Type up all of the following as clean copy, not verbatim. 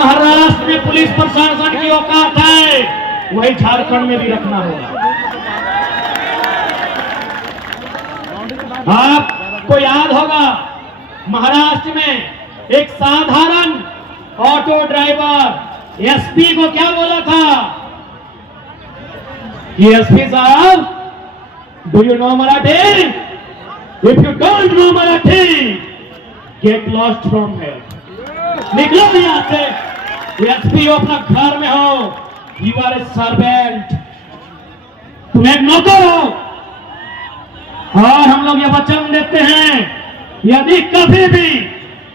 महाराष्ट्र में पुलिस प्रशासन की औकात है, वही झारखंड में भी रखना होगा। आपको याद होगा महाराष्ट्र में एक साधारण ऑटो ड्राइवर एसपी को क्या बोला था कि एसपी साहब, do you know Marathi? If you don't know Marathi, get lost from here. निकलो यहां से। एसपी हो, अपना घर में हो, यू आर ए सर्वेंट, तुम एक नौकर हो। और हम लोग ये वचन देते हैं, यदि कभी भी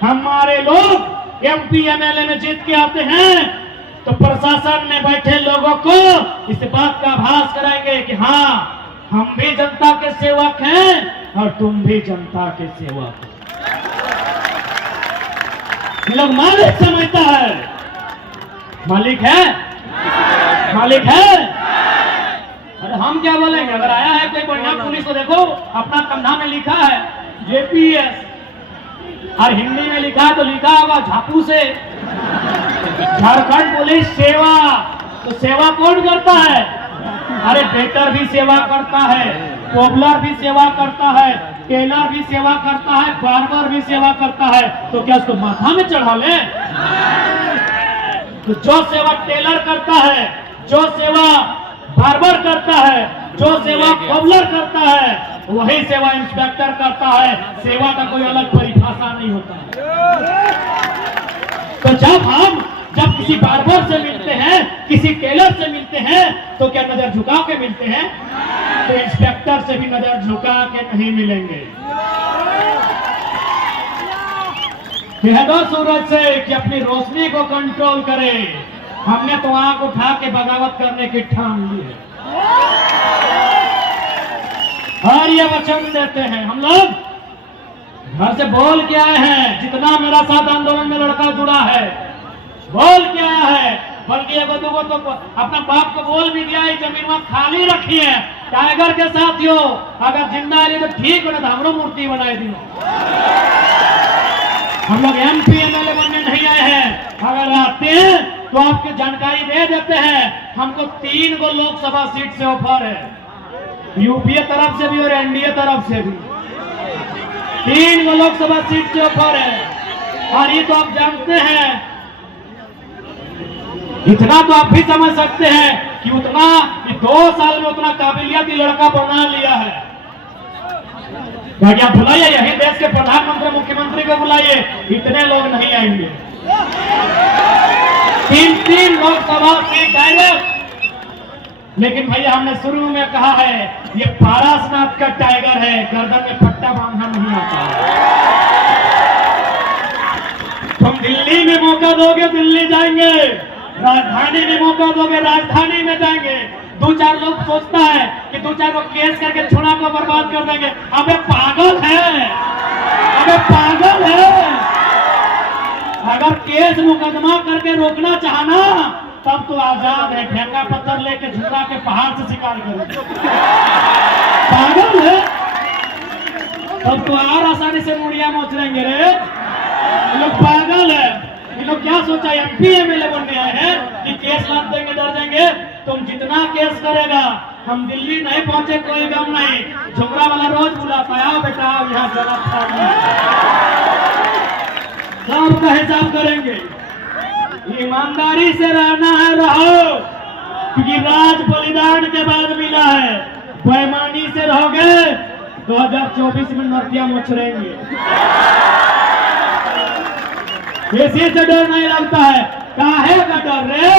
हमारे लोग एमपी एमएलए में जीत के आते हैं तो प्रशासन में बैठे लोगों को इस बात का आभास कराएंगे कि हाँ, हम भी जनता के सेवक हैं और तुम भी जनता के सेवक हो। ये लोग मालिक समझता है, मालिक है, मालिक है। अरे हम क्या बोलेंगे? अगर आया है कोई बढ़िया पुलिस, तो देखो अपना कंधा में लिखा है जेपीएस, और हिंदी में लिखा है तो लिखा होगा झापू से झारखंड पुलिस सेवा। तो सेवा कौन करता है? अरे वेटर भी सेवा करता है, कोबलर भी सेवा करता है, टेलर भी सेवा करता है, बार्बर भी सेवा करता है। तो क्या उसको माथा में चढ़ा ले? तो जो सेवा टेलर करता है, जो सेवा बार्बर करता है, जो सेवा कोबलर करता है, वही सेवा इंस्पेक्टर करता है। सेवा का कोई अलग परिभाषा नहीं होता। तो जब किसी बार्बर से मिलते हैं, किसी टेलर से मिलते हैं, तो क्या नजर झुका के मिलते हैं? तो इंस्पेक्टर से भी नजर झुका के नहीं मिलेंगे। कह दो सूरज से कि अपनी रोशनी को कंट्रोल करे। हमने तो आंख उठा के बगावत करने की ठान ली है और ये वचन देते हैं। हम लोग घर से बोल के आए हैं, जितना मेरा साथ आंदोलन में लड़का जुड़ा है बोल के आया है, बल्कि एगो दुगो तो अपना बाप को बोल भी दिया है, जमीन वहां खाली रखी है टाइगर के साथियों, अगर जिंदा है तो ठीक है, हमरो मूर्ति बनाए दी। हम लोग एमपी एमएलए बनने नहीं आए हैं, अगर आते हैं तो आपकी जानकारी दे देते हैं। हमको 3 गो लोकसभा सीट से ऑफर है, यूपीए तरफ से भी और एनडीए तरफ से भी 3 गो लोकसभा सीट से ऑफर है। और ये तो आप जानते हैं, इतना तो आप भी समझ सकते हैं कि उतना 2 साल में उतना काबिलियती लड़का बना लिया है। क्या बुलाइए, यही देश के प्रधानमंत्री मुख्यमंत्री को बुलाइए, इतने लोग नहीं आएंगे। 3 लोकसभा सीट डायरेक्ट। लेकिन भैया हमने शुरू में कहा है, ये पारसनाथ का टाइगर है, गर्दन में पट्टा बांधना नहीं आता। तुम दिल्ली में मौका दोगे दिल्ली जाएंगे, राजधानी में मौका दोगे राजधानी में जाएंगे। 2-4 लोग सोचता है कि 2-4 को केस करके छुड़ा को बर्बाद कर देंगे। अबे पागल है, अबे पागल है। अगर केस मुकदमा करके रोकना चाहना तब तो आजाद है, ठेंगा पत्थर लेके झुका के पहाड़ से शिकार करेंगे। पागल है, तब तो और आसानी से मुड़िया मोच लेंगे रे। ये लोग पागल है। ये लोग क्या सोचा, एमपी एमएलए बनने आए हैं कि केस लाद देंगे, डर जाएंगे। तुम जितना केस करेगा, हम दिल्ली नहीं पहुंचे कोई गम नहीं। झुमरा वाला रोज बुलाता है, आओ बेटा आओ यहाँ जरा सबका हिसाब करेंगे। ईमानदारी से रहना है, रहो, क्योंकि राज बलिदान के बाद मिला है। बेईमानी से रहोगे 2024 में नदियां मुचरेंगे। किसी से डर नहीं लगता है। काहे का डर रे?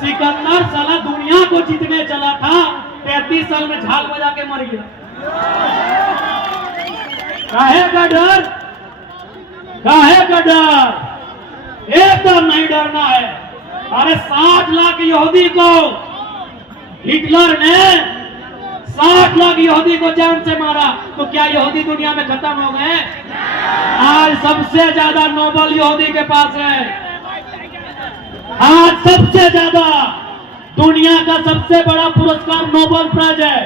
सिकंदर साला दुनिया को जीतने चला था, 33 साल में झाल बजा के मर गया। काहे का डर? काहे का डर? एकदम नहीं डरना है। अरे 60 लाख यहूदी को हिटलर ने 60 लाख यहूदी को जान से मारा, तो क्या यहूदी दुनिया में खत्म हो गए? आज सबसे ज्यादा नोबेल यहूदी के पास है। आज सबसे ज्यादा दुनिया का सबसे बड़ा पुरस्कार नोबेल प्राइज है।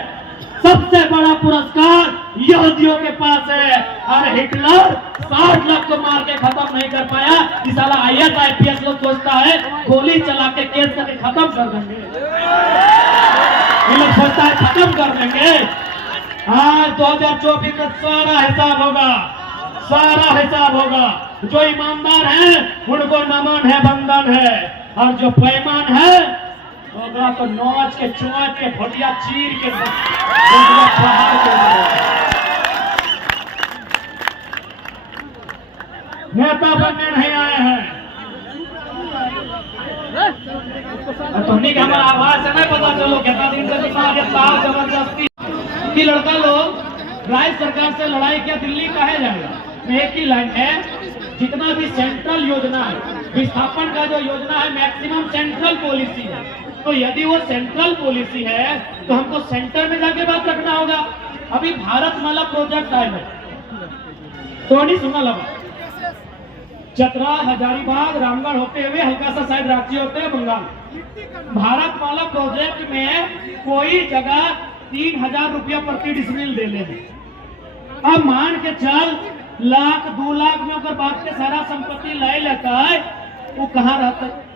सबसे बड़ा पुरस्कार यहूदियों के पास है। और हिटलर 60 लाख को मार के खत्म नहीं कर पाया। इस साला IAS IPS लोग सोचता है गोली चला के केस करके खत्म कर देंगे। ये लोग सोचता है खत्म कर देंगे। आज 2024 में सारा हिसाब होगा, सारा हिसाब होगा। जो ईमानदार हैं उनको नमन है, बंधन है, और जो बेईमान है होगा तो नौच के चुआच के भटिया चीर के प्रहार के नेता बनने नहीं आए हैं। तुमने का हमारा आवाज से नहीं पता चलो कितना दिन से ताव जबरदस्ती कि लड़का लोग राज्य सरकार से लड़ाई क्या दिल्ली कहे जाएगा। एक ही लाइन है, जितना भी सेंट्रल योजना है, विस्थापन का जो योजना है मैक्सिमम सेंट्रल पॉलिसी है। तो यदि वो सेंट्रल पॉलिसी है तो हमको सेंटर में जाके बात रखना होगा। अभी भारतमाला प्रोजेक्ट आए तो नहीं सुना लगा, चतरा, हजारीबाग, रामगढ़ होते हुए हल्का सा शायद रांची होते हैं बंगाल। भारतमाला प्रोजेक्ट में कोई जगह 3000 रुपया प्रति डिसमिल दे ले। अब मान के चल लाख 2 लाख में अगर बाप के सारा संपत्ति ले लेता है, वो कहाँ रहता है?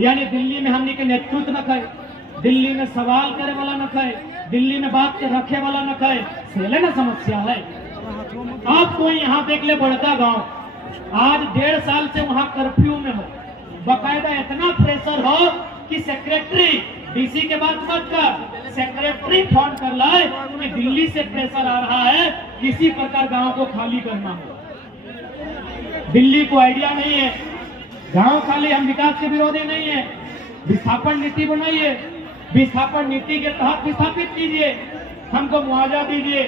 यानी दिल्ली में हमने के नेतृत्व न खाए, दिल्ली में सवाल करे वाला न खाए, दिल्ली में बात के रखे वाला न खाए, सेले ना समस्या है। आप कोई यहाँ देख ले बड़का गांव, आज 1.5 साल से वहाँ कर्फ्यू में हो, बकायदा इतना प्रेशर हो कि सेक्रेटरी डीसी के बात मत कर, सेक्रेटरी फोन कर लाए कि दिल्ली से प्रेशर आ रहा है, किसी प्रकार गांव को खाली करना हो। दिल्ली को आइडिया नहीं है, गांव खाली, हम विकास के विरोधी नहीं है। विस्थापन नीति बनाइए, विस्थापन नीति के तहत विस्थापित कीजिए, हमको मुआवजा दीजिए,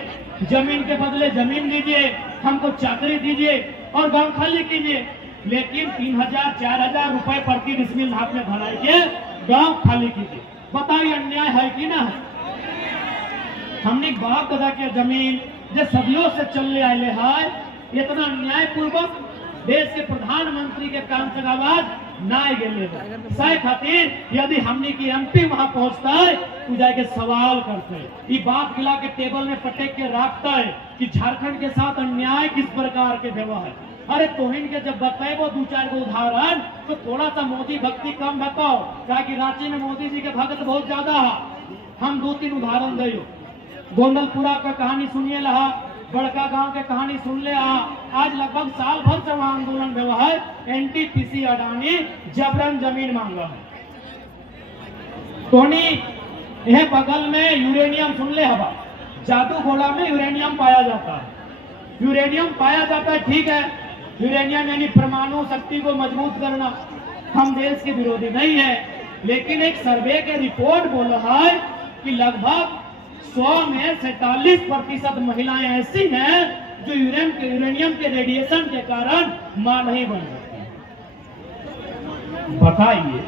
जमीन के बदले जमीन दीजिए, हमको चाकरी दीजिए और गांव खाली कीजिए। लेकिन 3000-4000 रुपए प्रति डिसमिल हाथ में भराई के गांव खाली कीजिए। बताइए अन्याय है कि ना है? हमने बाप दादा के जमीन जो सदियों से चलने आए है, इतना अन्याय पूर्वक देश के प्रधानमंत्री के काम से आवाज ना गेले सह खातिर यदि हमने की MP वहां पहुंचता है तो जाके सवाल करते हैं, ये बात गिला के टेबल में पटेक के रखता है कि झारखंड के साथ अन्याय किस प्रकार के व्यवहार है। अरे तोहिन के जब बताए वो 2-4 उदाहरण तो थोड़ा सा मोदी भक्ति कम बताओ, क्या कि रांची में मोदी जी के भक्त बहुत ज्यादा है। हम 2-3 उदाहरण दे, गोंदलपुरा का कहानी सुनिए लहा, बड़का गांव के कहानी सुन ले। आज लगभग साल भर से वहां आंदोलन हुआ है, NTPC अडानी जबरन जमीन मांगा है। टोनी यह बगल में यूरेनियम सुन ले हवा, जादू घोड़ा में यूरेनियम पाया जाता है। यूरेनियम पाया जाता है, ठीक है, यूरेनियम यानी परमाणु शक्ति को मजबूत करना, हम देश के विरोधी नहीं है। लेकिन एक सर्वे के रिपोर्ट बोल रहा है कि लगभग 100 में 47% महिलाएं ऐसी हैं जो यूरेनियम के रेडिएशन के कारण मां नहीं बन सकती। बताइए,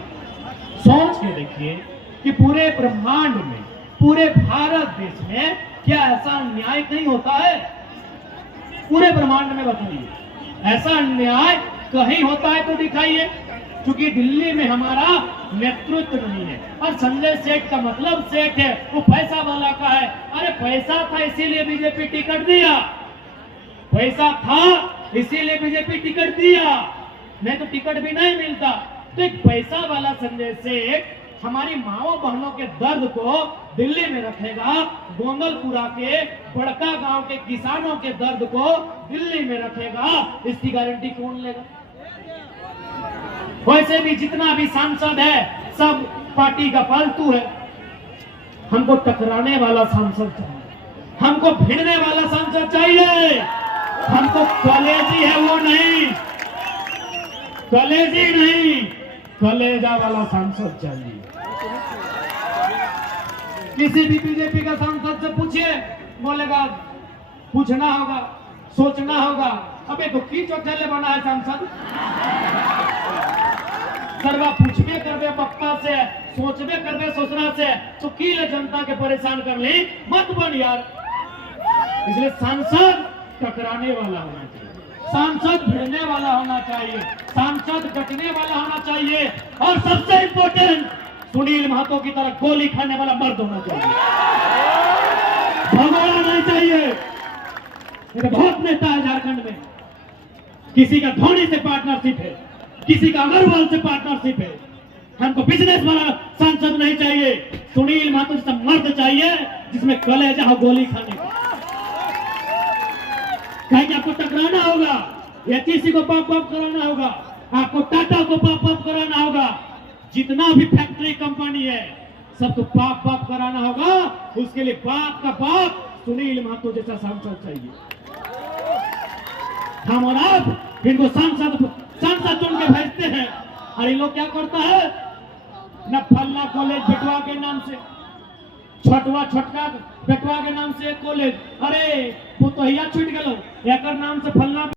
सोच के देखिए कि पूरे ब्रह्मांड में, पूरे भारत देश में क्या ऐसा अन्याय नहीं होता है? पूरे ब्रह्मांड में बताइए, ऐसा अन्याय कहीं होता है तो दिखाइए। क्योंकि दिल्ली में हमारा नेतृत्व नहीं है। और संजय सेठ का मतलब सेठ है, वो पैसा वाला का है। अरे पैसा था इसीलिए बीजेपी टिकट दिया, पैसा था इसीलिए बीजेपी टिकट दिया, नहीं तो टिकट भी नहीं मिलता। तो एक पैसा वाला संजय सेठ हमारी माओ बहनों के दर्द को दिल्ली में रखेगा, गोंदलपुरा के बड़का गांव के किसानों के दर्द को दिल्ली में रखेगा, इसकी गारंटी कौन लेगा? वैसे भी जितना भी सांसद है सब पार्टी का फालतू है। हमको टकराने वाला सांसद चाहिए, हमको भिड़ने वाला सांसद चाहिए, हमको कलेजी है वो नहीं, कलेजी नहीं, कलेजा वाला सांसद चाहिए। किसी भी बीजेपी का सांसद से पूछिए, बोलेगा पूछना होगा, सोचना होगा। अबे तो की चौथले बना है सांसद, सर्वा पूछबे करबे बक्ता से, सोचबे करबे सोचना से, तो की ले जनता के परेशान कर ली, मत बन यार। इसलिए सांसद टकराने वाला होना चाहिए, सांसद भिड़ने वाला होना चाहिए, सांसद डटने वाला होना चाहिए, और सबसे इंपॉर्टेंट सुनील महतो की तरह गोली खाने वाला मर्द होना चाहिए। भगोड़ा नहीं चाहिए। मेरे बहुत नेता है झारखंड में, किसी का धोनी से पार्टनरशिप है, किसी का अग्रवाल से पार्टनरशिप है। हमको बिजनेस वाला सांसद नहीं चाहिए, सुनील महतो जैसा मर्द चाहिए जिसमें कलेजा हो गोली खाने का। कहीं आपको टकराना होगा, एचईसी को पाप पाप कराना होगा, आपको टाटा को पाप पाप कराना होगा, जितना भी फैक्ट्री कंपनी है सबको पाप पाप कराना होगा। उसके लिए बाप का बाप सुनील महतो जैसा सांसद चाहिए। हम और आप इनको सांसद चुन के भेजते हैं और ये लोग क्या करता है, न फल्ला कॉलेज बेटवा के नाम से, छोटका बेटवा के नाम से एक कॉलेज, अरे वो तो हिया छूट गलो, एक नाम से फल्ला